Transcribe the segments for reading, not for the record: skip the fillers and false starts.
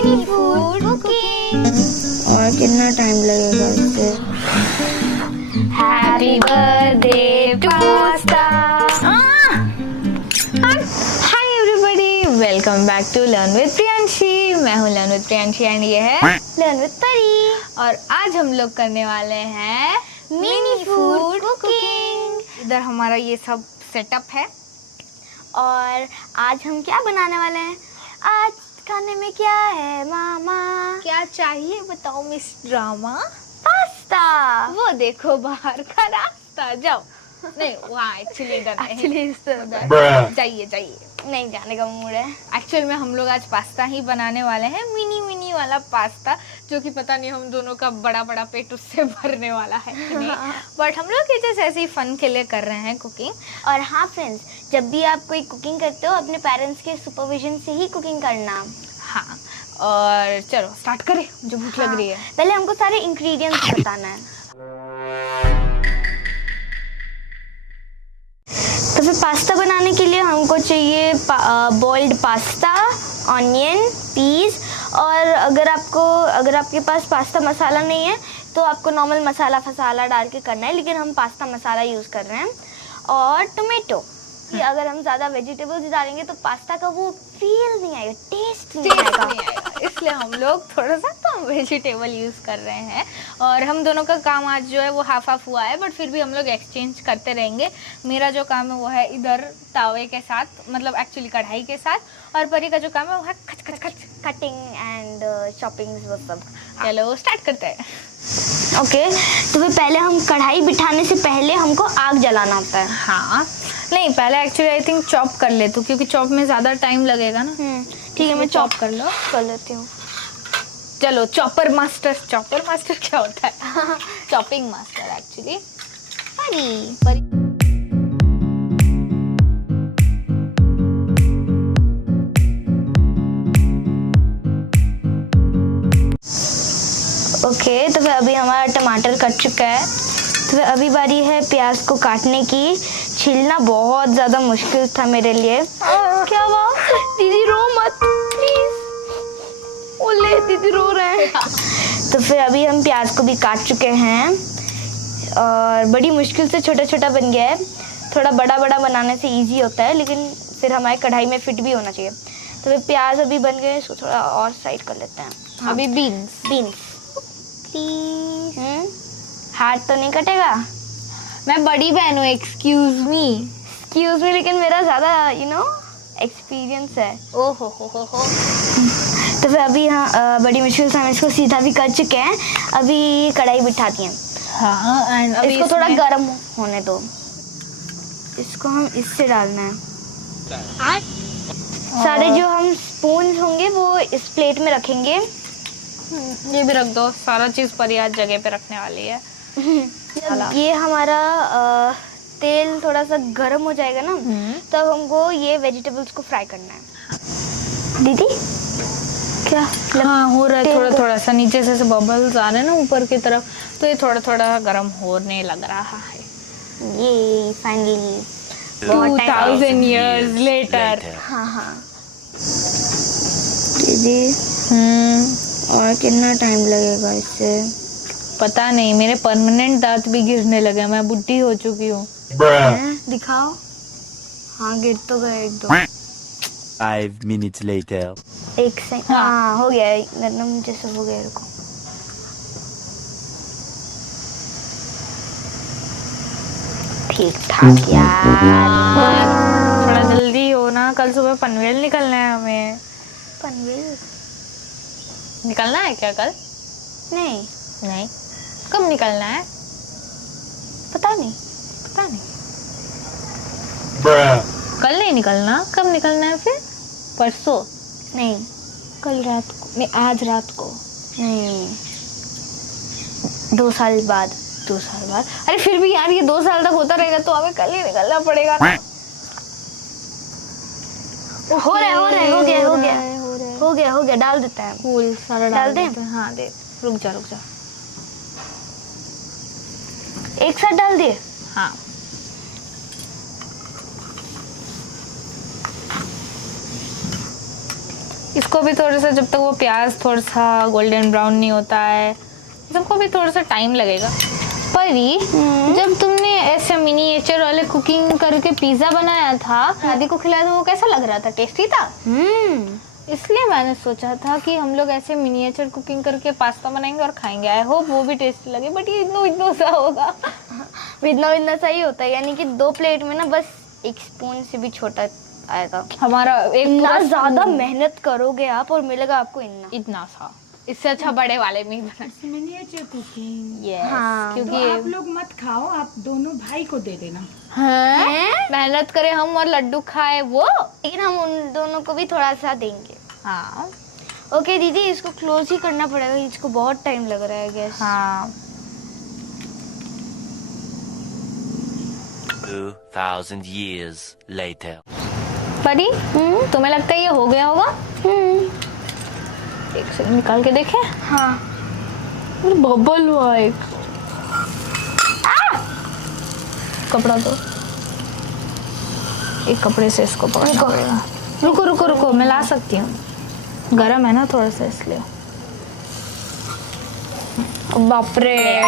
Mini food cooking. और कितना time लगेगा इससे? Happy birthday pasta. Hi everybody, welcome back to learn with Priyanshi. मैं हूँ लर्न विद प्रियांशी एंड ये है लर्न विद परी। और आज हम लोग करने वाले हैं मिनी फूड कुकिंग। इधर हमारा ये सब सेटअप है और आज हम क्या बनाने वाले हैं? आज खाने में क्या है मामा? क्या चाहिए बताओ मिस ड्रामा? पास्ता। वो देखो बाहर का रास्ता, जाओ। नहीं वहाँ एक्चुअली इधर एक्चुअली जाइए जाइए, नहीं जाने का मूड है। एक्चुअल में हम लोग आज पास्ता ही बनाने वाले हैं, मिनी मिनी वाला पास्ता, जो कि पता नहीं हम दोनों का बड़ा बड़ा पेट उससे भरने वाला है कि नहीं। बट हम लोग ये जैसे ऐसे ही फन के लिए कर रहे हैं कुकिंग। और हाँ फ्रेंड्स, जब भी आप कोई कुकिंग करते हो अपने पेरेंट्स के सुपरविजन से ही कुकिंग करना। हाँ, और चलो स्टार्ट करें, मुझे भूख लग रही है। पहले हमको सारे इंग्रेडिएंट्स बताना है। तो फिर पास्ता बनाने के लिए हमको चाहिए बॉइल्ड पास्ता, ऑनियन, पीस। और अगर आपके पास पास्ता मसाला नहीं है तो आपको नॉर्मल मसाला डाल के करना है, लेकिन हम पास्ता मसाला यूज़ कर रहे हैं। और टोमेटो, कि अगर हम ज़्यादा वेजिटेबल्स डालेंगे तो पास्ता का वो फील नहीं आएगा, टेस्ट नहीं आएगा। इसलिए हम लोग थोड़ा सा कम वेजिटेबल यूज़ कर रहे हैं। और हम दोनों का काम आज जो है वो हाफ हाफ हुआ है, बट फिर भी हम लोग एक्सचेंज करते रहेंगे। मेरा जो काम है वो है इधर तावे के साथ, मतलब एक्चुअली कढ़ाई के साथ, और परी का जो काम है वो है खच खच खच कटिंग एंड चॉपिंग वो सब। चलो स्टार्ट करते हैं। ओके, तो फिर पहले हम कढ़ाई बिठाने से पहले हमको आग जलाना होता है। हाँ, नहीं पहले एक्चुअली आई थिंक चॉप कर ले तू, क्योंकि चॉप में ज़्यादा टाइम लगेगा ना। ठीक है, मैं चॉप कर लेती हूँ। चलो चॉपर मास्टर क्या होता है? चॉपिंग मास्टर एक्चुअली परी। ओके, तो फिर अभी हमारा टमाटर कट चुका है, तो फिर अभी बारी है प्याज को काटने की। छीलना बहुत ज़्यादा मुश्किल था मेरे लिए। क्या बात? दीदी रो मत प्लीज़। ओले दीदी रो रहे हैं। तो फिर अभी हम प्याज को भी काट चुके हैं और बड़ी मुश्किल से छोटा छोटा बन गया है। थोड़ा बड़ा बड़ा बनाने से इजी होता है, लेकिन फिर हमारे कढ़ाई में फिट भी होना चाहिए। तो फिर प्याज अभी बन गए, इसको थोड़ा और साइड कर लेते हैं। हाँ, अभी बीन्स प्लीज। हाथ तो नहीं कटेगा? मैं बड़ी बहन हूँ, एक्सक्यूज मी, लेकिन मेरा ज़्यादा एक्सपीरियंस है। ओहो हो। तो फिर अभी हाँ बड़ी मुश्किल से हम इसको सीधा भी कर चुके हैं। अभी कढ़ाई बिठाती हैं। हाँ, एंड अभी इसको थोड़ा गर्म होने दो। इसको हम इससे डालना है। सारे जो हम स्पून होंगे वो इस प्लेट में रखेंगे। ये भी रख दो, सारा चीज़ पर आज जगह पे रखने वाली है। ये हमारा तेल थोड़ा सा गर्म हो जाएगा ना, तब हमको ये वेजिटेबल्स को फ्राई करना है। दीदी क्या? हाँ, हो रहा है थोड़ा थोड़ा सा, नीचे से बबल्स आ रहे हैं ना ऊपर की तरफ, तो ये थोड़ा थोड़ा गर्म होने लग रहा है। ये फाइनली 2000 years later। हाँ दीदी, और कितना टाइम लगेगा इससे? पता नहीं, मेरे परमानेंट दांत भी गिरने लगे, मैं बुढ़ी हो चुकी हूँ। दिखाओ। हाँ, गिर तो गए एक दो। 5 minutes later. एक सेकंड। हाँ, हो गया, एकदम जैसे हो गया। रुको, ठीक ठाक यार। थोड़ा जल्दी हो ना, कल सुबह पनवेल निकलना है हमें। पनवेल निकलना है क्या कल? नहीं, कब निकलना है? पता नहीं। कल नहीं निकलना, कब निकलना है फिर? परसों? नहीं, कल रात को? नहीं, आज रात को? नहीं, 2 साल बाद। 2 साल बाद? अरे फिर भी यार, ये 2 साल तक होता रहेगा तो हमें कल ही निकलना पड़ेगा ना। हो गया, डाल देते हैं। फूल सारा डाल दें? हाँ दे, रुक जा। एक साथ डाल दिए? हाँ। इसको भी थोड़ा सा, जब तक वो प्याज थोड़ा सा गोल्डन ब्राउन नहीं होता है, सबको भी थोड़ा सा टाइम लगेगा। परी, जब तुमने ऐसे मिनिएचर वाले कुकिंग करके पिज्जा बनाया था, दादी को खिलाया था, वो कैसा लग रहा था? टेस्टी था? इसलिए मैंने सोचा था कि हम लोग ऐसे मिनिएचर कुकिंग करके पास्ता बनाएंगे और खाएंगे। आई होप वो भी टेस्टी लगे, बट ये इतना सा होगा। इतना सा ही होता है, यानी कि 2 प्लेट में ना बस 1 स्पून से भी छोटा आएगा। हमारा एक इतना ज्यादा मेहनत करोगे आप और मिलेगा आपको इतना सा। इससे अच्छा बड़े वाले में ही बना। Miniature cooking. Yes, हाँ, क्योंकि तो आप लोग मत खाओ, आप दोनों भाई को दे देना। मेहनत करें हम और लड्डू खाए वो। लेकिन हम उन दोनों को भी थोड़ा सा देंगे। हाँ ओके दीदी, इसको क्लोज ही करना पड़ेगा, इसको बहुत टाइम लग रहा है गैस। हाँ 2,000 years later. परी, तुम्हें लगता है ये हो गया होगा? एक सेकंड निकाल के देखें। हाँ बबल हुआ एक। कपड़ा दो, एक कपड़े से इसको पकड़ना पड़ेगा। रुको रुको रुको, मैं ला सकती हूँ, गरम है ना थोड़ा सा इसलिए। बाप रे,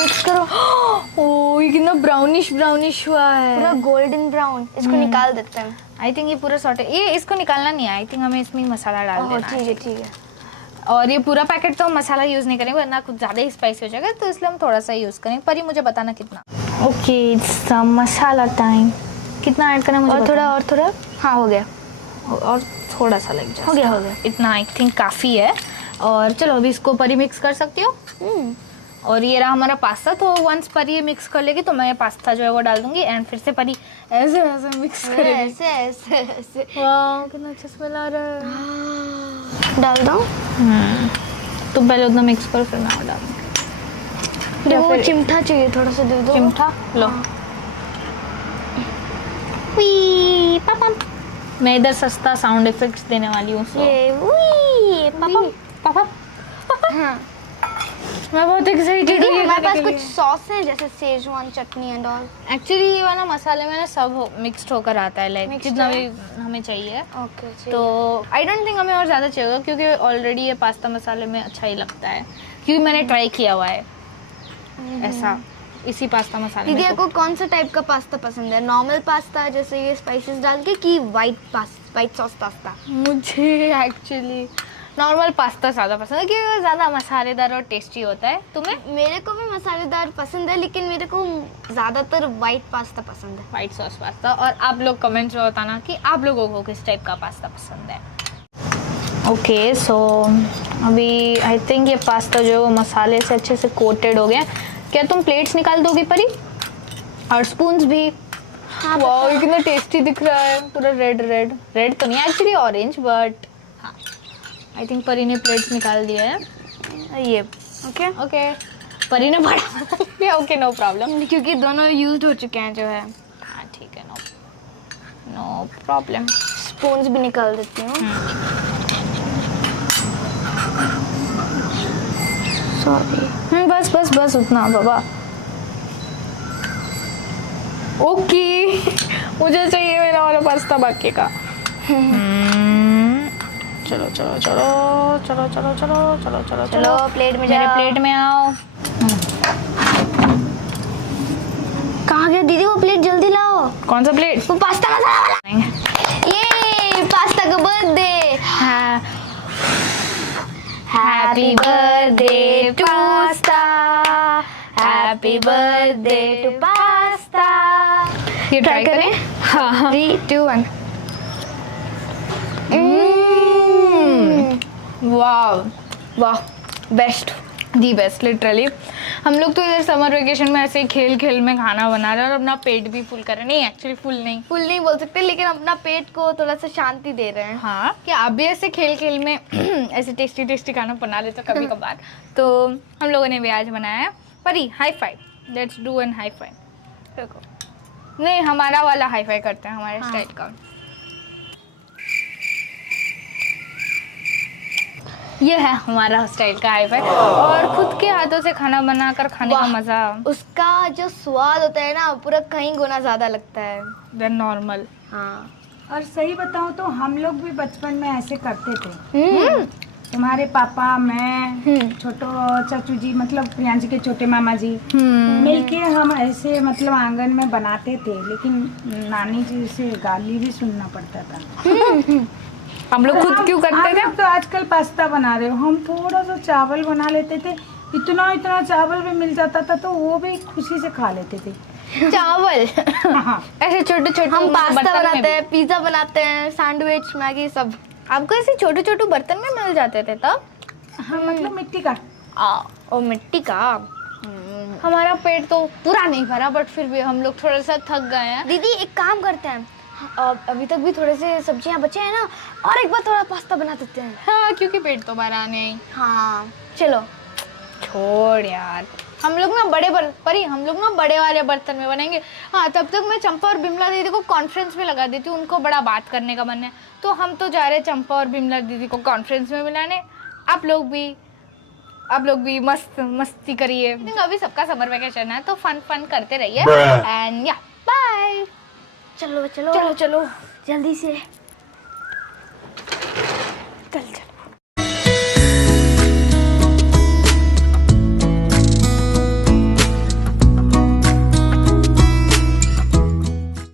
मिक्स करो। ओ ये कितना ब्राउनिश ब्राउनिश हुआ है, पूरा गोल्डन ब्राउन। इसको निकाल देते हैं। आई थिंक ये पूरा सॉर्टेड, ये इसको निकालना नहीं है, आई थिंक हमें इसमें मसाला डाल देना है। ठीक है ठीक है। और ये पूरा पैकेट तो हम मसाला यूज़ नहीं करेंगे वरना कुछ ज़्यादा ही स्पाइसी हो जाएगा, तो इसलिए हम थोड़ा सा यूज़ करेंगे। पर ये मुझे बताना कितना। Okay it's masala time. कितना ऐड करना मुझे? और थोड़ा। हाँ हो गया। और थोड़ा सा लग जाए। हो गया। इतना आई थिंक काफ़ी है। और चलो अभी इसको परी मिक्स कर सकती हो। और ये रहा हमारा पास्ता। तो वंस परी ये मिक्स कर लेगी तो मैं पास्ता जो है वो डाल दूंगी एंड फिर से परी ऐसे ऐसे मिक्स करेगी। ऐसे ऐसे ऐसे। वाह कितना अच्छा स्मेल आ रहा है। डाल दो। तुम पहले उतना मिक्स करो फिर मैं और डालूंगी। वो चिमटा चाहिए, थोड़ा सा दे दो। चिमटा लो। वी पापा, मैं इधर सस्ता साउंड इफेक्ट्स देने वाली हूँ। ये वी पापा हाँ। मैं बहुत एक्साइटेड दीदी हूँ। हमारे पास कुछ सॉस है जैसे सेजवान चटनी एंड ऑल। एक्चुअली ये वाला मसाले में ना सब मिक्स्ड होकर आता है, लाइक जितना भी हमें चाहिए। ओके तो आई डोंट थिंक हमें और ज़्यादा चाहिए क्योंकि ऑलरेडी ये पास्ता मसाले में अच्छा ही लगता है, क्योंकि मैंने ट्राई किया हुआ है ऐसा इसी पास्ता मसाले दीदी में। आपको कौन सा टाइप का पास्ता पसंद है? नॉर्मल पास्ता जैसे ये स्पाइसेस डाल के कि वाइट सॉस पास्ता? मुझे एक्चुअली नॉर्मल पास्ता ज़्यादा पसंद है क्योंकि वो ज़्यादा मसालेदार और टेस्टी होता है। तुम्हें? मेरे को भी मसालेदार पसंद है, लेकिन मेरे को ज़्यादातर वाइट पास्ता पसंद है। White sauce pasta. और आप लोग कमेंट्स में बताना कि आप लोगों को किस टाइप का पास्ता पसंद है। ओके सो अभी आई थिंक ये पास्ता जो है वो मसाले से अच्छे से कोटेड हो गया। क्या तुम प्लेट्स निकाल दोगी परी? और स्पून्स भी? हाँ वाओ ये कितना टेस्टी दिख रहा है, पूरा रेड रेड। रेड तो नहीं एक्चुअली ऑरेंज, बट हाँ आई थिंक परी ने प्लेट्स निकाल दिया है। ये ओके ओके परी ने बड़ा बना लिया। ओके नो प्रॉब्लम, क्योंकि दोनों यूज हो चुके हैं जो है। हाँ ठीक है नो प्रॉब्लम। स्पून्स भी निकाल देती हूँ। सॉरी। बस बस बस उतना बाबा। ओके मुझे चाहिए मेरा वाला पास्ता बाकी का। चलो चलो चलो चलो चलो चलो चलो चलो चलो प्लेट में मेरे जाओ। प्लेट में आओ। कहाँ गया दीदी वो प्लेट? जल्दी लाओ। कौन सा प्लेट? वो पास्ता मसाला वाला। ये पास्ता का birthday. Happy birthday to pasta, happy birthday to pasta. ये ट्राई करें? हाँ 3, 2, 1। वाह वाह बेस्ट, दी बेस्ट लिटरली। हम लोग तो इधर समर वेकेशन में ऐसे ही खेल खेल में खाना बना रहे हैं और अपना पेट भी फुल कर रहे हैं। नहीं एक्चुअली फुल नहीं बोल सकते, लेकिन अपना पेट को थोड़ा सा शांति दे रहे हैं। हाँ क्या आप भी ऐसे खेल खेल में ऐसे टेस्टी टेस्टी खाना बना लेते हो कभी कभार। तो हम लोगों ने भी आज बनाया है। परी high five, let's do an high five. देखो नहीं हमारा वाला हाई फाइव करते हैं, हमारे स्टाइल का। ये है हमारा स्टाइल का हाई फाइव। और खुद के हाथों से खाना बनाकर खाने का मजा, उसका जो स्वाद होता है ना पूरा कहीं गुना ज्यादा लगता है देन नॉर्मल। हाँ और सही बताऊं तो हम लोग भी बचपन में ऐसे करते थे। तुम्हारे पापा, मैं, छोटो चाचू जी, मतलब प्रियांशी के छोटे मामा जी, मिलके हम ऐसे मतलब आंगन में बनाते थे, लेकिन नानी जी से गाली भी सुनना पड़ता था। हम लोग खुद क्यों करते थे? तो आजकल पास्ता बना रहे हो, हम थोड़ा सा चावल बना लेते थे, इतना चावल भी मिल जाता था तो वो भी खुशी से खा लेते थे। चावल हाँ। ऐसे छोटे छोटे हम पास्ता बर्तन में बनाते भी। हैं, पिज्जा बनाते हैं, सैंडविच, मैगी सब। आपको ऐसे छोटे छोटे बर्तन में मिल जाते थे तब? हाँ, मतलब मिट्टी का। ओ मिट्टी का। हमारा पेट तो पूरा नहीं भरा, बट फिर भी हम लोग थोड़ा सा थक गए हैं। दीदी एक काम करते हैं, अभी तक भी थोड़े से सब्जियां बचे हैं ना, और एक बार थोड़ा पास्ता बना देते हैं। हाँ, क्योंकि पेट तो भरा नहीं। हाँ चलो। छोड़ यार, हम लोग ना हम लोग ना बड़े वाले बर्तन में बनाएंगे। हाँ, तब तक मैं चंपा और बिमला दीदी को कॉन्फ्रेंस में लगा देती हूँ, उनको बड़ा बात करने का मन है। तो हम तो जा रहे हैं चंपा और बिमला दीदी को कॉन्फ्रेंस में बुलाने। आप लोग भी मस्ती करिए। अभी सबका समर वेकेशन है तो फन करते रहिए। एंड या बाय। चलो चलो चलो चलो जल्दी से चल चल।